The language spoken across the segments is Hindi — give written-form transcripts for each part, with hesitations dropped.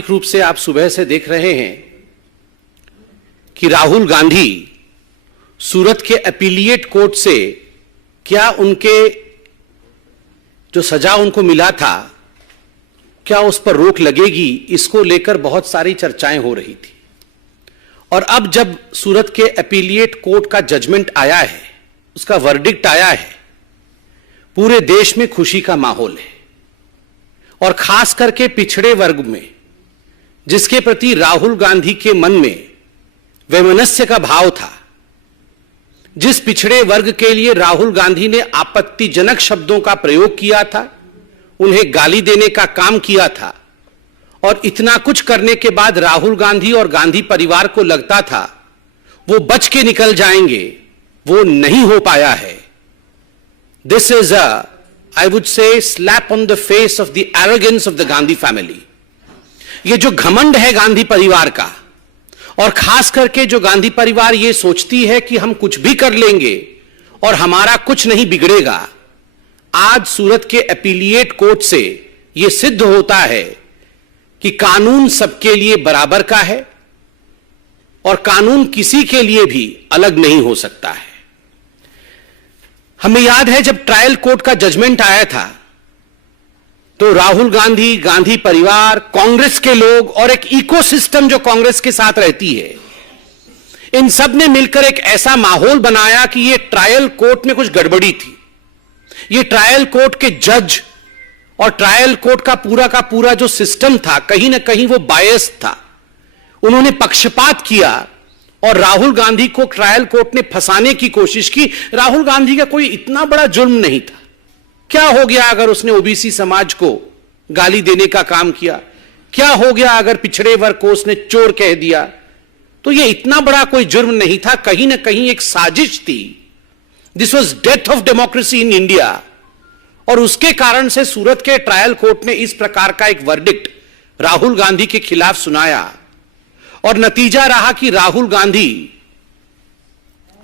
स्वाभाविक रूप से आप सुबह से देख रहे हैं कि राहुल गांधी सूरत के अपीलिएट कोर्ट से क्या उनके जो सजा उनको मिला था क्या उस पर रोक लगेगी, इसको लेकर बहुत सारी चर्चाएं हो रही थी। और अब जब सूरत के अपीलिएट कोर्ट का जजमेंट आया है, उसका वर्डिक्ट आया है, पूरे देश में खुशी का माहौल है। और खास करके पिछड़े वर्ग में, जिसके प्रति राहुल गांधी के मन में वैमनस्य का भाव था, जिस पिछड़े वर्ग के लिए राहुल गांधी ने आपत्तिजनक शब्दों का प्रयोग किया था, उन्हें गाली देने का काम किया था, और इतना कुछ करने के बाद राहुल गांधी और गांधी परिवार को लगता था वो बच के निकल जाएंगे, वो नहीं हो पाया है। This is I would say slap on the face of the arrogance of the Gandhi family. ये जो घमंड है गांधी परिवार का, और खास करके जो गांधी परिवार ये सोचती है कि हम कुछ भी कर लेंगे और हमारा कुछ नहीं बिगड़ेगा, आज सूरत के अपीलिएट कोर्ट से ये सिद्ध होता है कि कानून सबके लिए बराबर का है और कानून किसी के लिए भी अलग नहीं हो सकता है। हमें याद है जब ट्रायल कोर्ट का जजमेंट आया था तो राहुल गांधी, गांधी परिवार, कांग्रेस के लोग और एक इकोसिस्टम जो कांग्रेस के साथ रहती है, इन सब ने मिलकर एक ऐसा माहौल बनाया कि ये ट्रायल कोर्ट में कुछ गड़बड़ी थी। ये ट्रायल कोर्ट के जज और ट्रायल कोर्ट का पूरा जो सिस्टम था, कहीं ना कहीं वो बायस था। उन्होंने पक्षपात किया और राहुल गांधी को ट्रायल कोर्ट ने फंसाने की कोशिश की। राहुल गांधी का कोई इतना बड़ा जुर्म नहीं था। क्या हो गया अगर उसने ओबीसी समाज को गाली देने का काम किया? क्या हो गया अगर पिछड़े वर्ग को उसने चोर कह दिया? तो यह इतना बड़ा कोई जुर्म नहीं था, कहीं ना कहीं एक साजिश थी। This was death of democracy in India. और उसके कारण से सूरत के ट्रायल कोर्ट ने इस प्रकार का एक वर्डिक्ट राहुल गांधी के खिलाफ सुनाया, और नतीजा रहा कि राहुल गांधी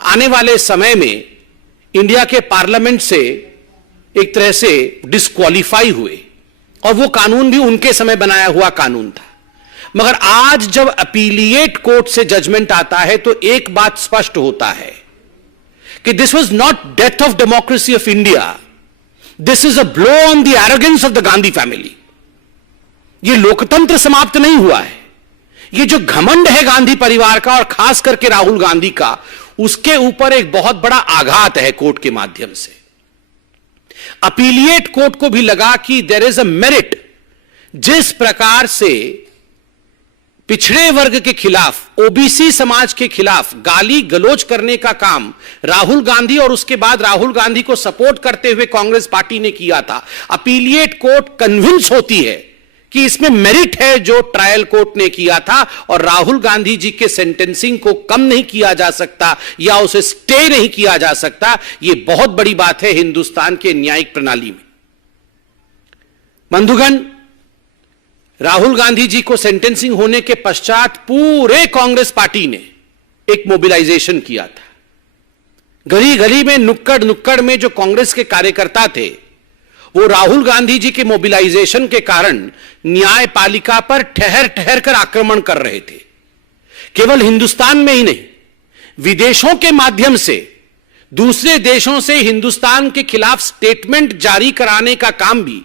आने वाले समय में इंडिया के पार्लियामेंट से एक तरह से डिस्क्वालीफाई हुए, और वो कानून भी उनके समय बनाया हुआ कानून था। मगर आज जब अपीलिएट कोर्ट से जजमेंट आता है तो एक बात स्पष्ट होता है कि this was not death of democracy of India, this is a blow on the arrogance of the Gandhi family. ये लोकतंत्र समाप्त नहीं हुआ है, ये जो घमंड है गांधी परिवार का और खास करके राहुल गांधी का, उसके ऊपर एक बहुत बड़ा आघात है कोर्ट के माध्यम से। अपीलिएट कोर्ट को भी लगा कि देयर इज अ मेरिट। जिस प्रकार से पिछड़े वर्ग के खिलाफ, ओबीसी समाज के खिलाफ गाली गलौज करने का काम राहुल गांधी और उसके बाद राहुल गांधी को सपोर्ट करते हुए कांग्रेस पार्टी ने किया था, अपीलिएट कोर्ट कन्विंस होती है कि इसमें मेरिट है जो ट्रायल कोर्ट ने किया था, और राहुल गांधी जी के सेंटेंसिंग को कम नहीं किया जा सकता या उसे स्टे नहीं किया जा सकता। यह बहुत बड़ी बात है हिंदुस्तान के न्यायिक प्रणाली में। बंधुगण, राहुल गांधी जी को सेंटेंसिंग होने के पश्चात पूरे कांग्रेस पार्टी ने एक मोबिलाइजेशन किया था। गली गली में, नुक्कड़ नुक्कड़ में जो कांग्रेस के कार्यकर्ता थे, वो राहुल गांधी जी के मोबिलाइजेशन के कारण न्यायपालिका पर ठहर ठहर कर आक्रमण कर रहे थे। केवल हिंदुस्तान में ही नहीं, विदेशों के माध्यम से दूसरे देशों से हिंदुस्तान के खिलाफ स्टेटमेंट जारी कराने का काम भी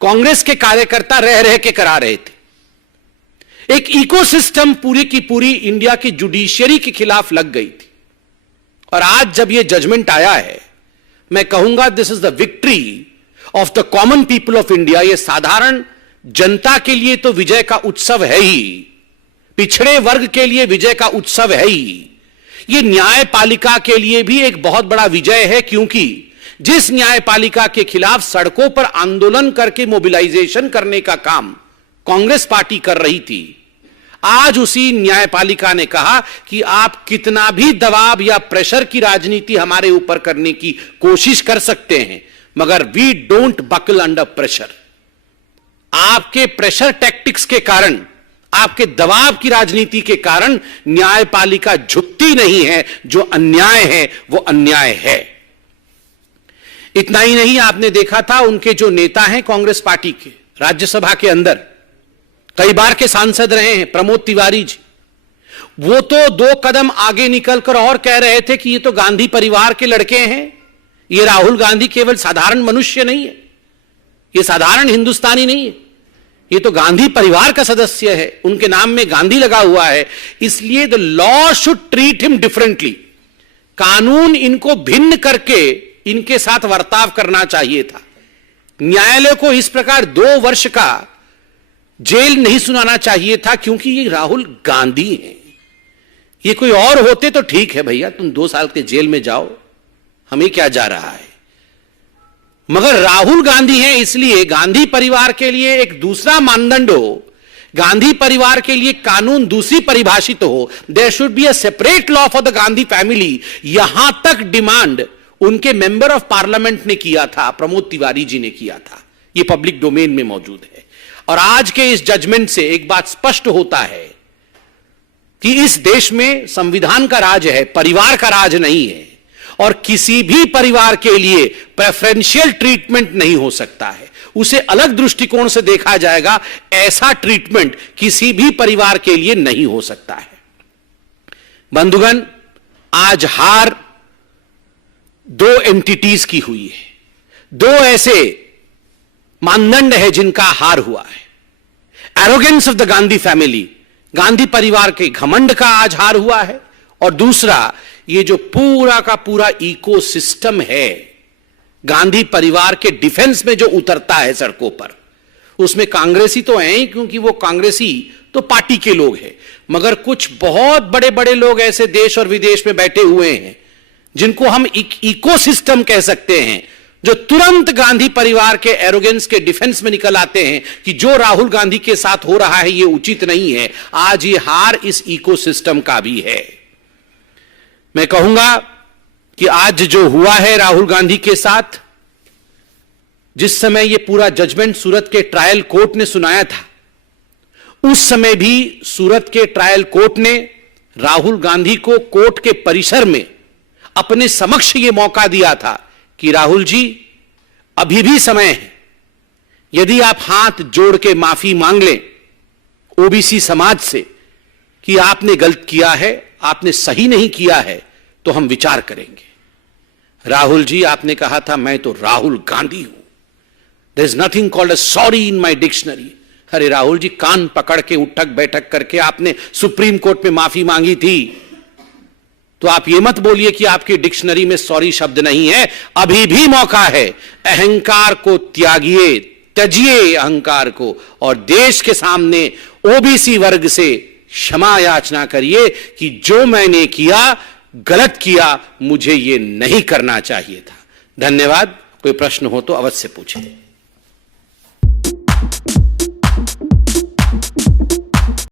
कांग्रेस के कार्यकर्ता रह रह के करा रहे थे। एक इकोसिस्टम पूरी की पूरी इंडिया की जुडिशियरी के खिलाफ लग गई थी। और आज जब यह जजमेंट आया है, मैं कहूंगा this is the victory of the common people of India. यह साधारण जनता के लिए तो विजय का उत्सव है ही, पिछड़े वर्ग के लिए विजय का उत्सव है ही, यह न्यायपालिका के लिए भी एक बहुत बड़ा विजय है। क्योंकि जिस न्यायपालिका के खिलाफ सड़कों पर आंदोलन करके मोबिलाइजेशन करने का काम कांग्रेस पार्टी कर रही थी, आज उसी न्यायपालिका ने कहा कि आप कितना भी दबाव या प्रेशर की राजनीति हमारे ऊपर करने की कोशिश कर सकते हैं, मगर we don't buckle under pressure. आपके प्रेशर टैक्टिक्स के कारण, आपके दबाव की राजनीति के कारण न्यायपालिका झुकती नहीं है। जो अन्याय है वो अन्याय है। इतना ही नहीं, आपने देखा था उनके जो नेता हैं कांग्रेस पार्टी के राज्यसभा के अंदर, कई बार के सांसद रहे हैं प्रमोद तिवारी जी, वो तो 2 कदम आगे निकलकर और कह रहे थे कि ये तो गांधी परिवार के लड़के हैं, ये राहुल गांधी केवल साधारण मनुष्य नहीं है, ये साधारण हिंदुस्तानी नहीं है, ये तो गांधी परिवार का सदस्य है, उनके नाम में गांधी लगा हुआ है, इसलिए the law should treat him differently. कानून इनको भिन्न करके इनके साथ वर्ताव करना चाहिए था। न्यायालय को इस प्रकार 2 वर्ष का जेल नहीं सुनाना चाहिए था, क्योंकि ये राहुल गांधी हैं। ये कोई और होते तो ठीक है भैया, तुम 2 साल के जेल में जाओ, हमें क्या जा रहा है, मगर राहुल गांधी हैं, इसलिए गांधी परिवार के लिए एक दूसरा मानदंड हो, गांधी परिवार के लिए कानून दूसरी परिभाषित हो। There should be a separate law for the Gandhi family. यहां तक डिमांड उनके मेंबर ऑफ पार्लियामेंट ने किया था, प्रमोद तिवारी जी ने किया था, यह पब्लिक डोमेन में मौजूद है। और आज के इस जजमेंट से एक बात स्पष्ट होता है कि इस देश में संविधान का राज है, परिवार का राज नहीं है, और किसी भी परिवार के लिए प्रेफरेंशियल ट्रीटमेंट नहीं हो सकता है, उसे अलग दृष्टिकोण से देखा जाएगा। ऐसा ट्रीटमेंट किसी भी परिवार के लिए नहीं हो सकता है। बंधुगण, आज हार 2 एंटिटीज की हुई है, 2 ऐसे मानदंड है जिनका हार हुआ है। Arrogance of the Gandhi family, Gandhi परिवार के घमंड का आज हार हुआ है, और दूसरा ये जो पूरा का पूरा इकोसिस्टम है गांधी परिवार के डिफेंस में जो उतरता है सड़कों पर, उसमें कांग्रेसी तो हैं ही, क्योंकि वो कांग्रेसी तो पार्टी के लोग हैं, मगर कुछ बहुत बड़े बड़े लोग ऐसे देश और विदेश में बैठे हुए हैं जिनको हम इकोसिस्टम कह सकते हैं, जो तुरंत गांधी परिवार के एरोगेंस के डिफेंस में निकल आते हैं कि जो राहुल गांधी के साथ हो रहा है ये उचित नहीं है। आज ये हार इस इकोसिस्टम का भी है। मैं कहूंगा कि आज जो हुआ है राहुल गांधी के साथ, जिस समय ये पूरा जजमेंट सूरत के ट्रायल कोर्ट ने सुनाया था, उस समय भी सूरत के ट्रायल कोर्ट ने राहुल गांधी को कोर्ट के परिसर में अपने समक्ष ये मौका दिया था कि राहुल जी, अभी भी समय है, यदि आप हाथ जोड़ के माफी मांग लें ओबीसी समाज से कि आपने गलत किया है, आपने सही नहीं किया है, तो हम विचार करेंगे। राहुल जी, आपने कहा था मैं तो राहुल गांधी हूं, there is nothing called a sorry in my dictionary. अरे राहुल जी, कान पकड़ के उठक बैठक करके आपने सुप्रीम कोर्ट में माफी मांगी थी, तो आप ये मत बोलिए कि आपकी डिक्शनरी में सॉरी शब्द नहीं है। अभी भी मौका है, अहंकार को त्यागिए, त्यजिए अहंकार को, और देश के सामने ओबीसी वर्ग से क्षमा याचना करिए कि जो मैंने किया गलत किया, मुझे ये नहीं करना चाहिए था। धन्यवाद। कोई प्रश्न हो तो अवश्य पूछिए।